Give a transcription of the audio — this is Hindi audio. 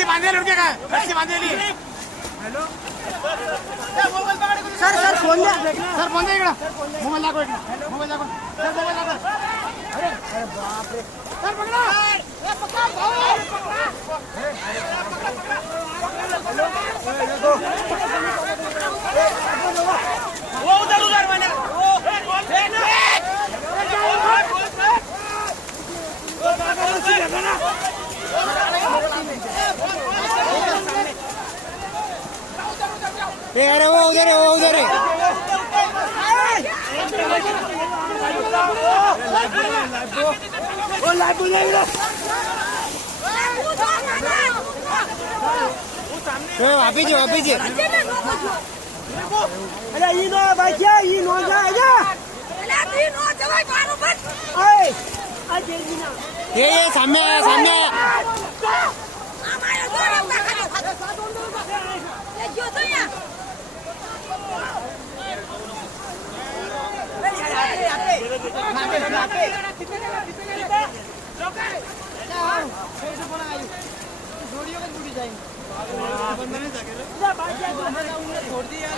रस्सी बांधे लड़के का रस्सी बांधे ली हेलो सर सर फोन द्या सर फोन द्या इकडं मोबाईल दाखव इकडं मोबाईल दाखव सर मोबाईल दाखव अरे अरे बाप रे सर पकडा ए पकड वो उधर उधर वाले अरे वो उधर है वो उधर है वो लाइव बोलेगा अभी जो अरे ये नो भाई क्या ये नो जाएगा ये सामने आया सामने आया छोड़ दिया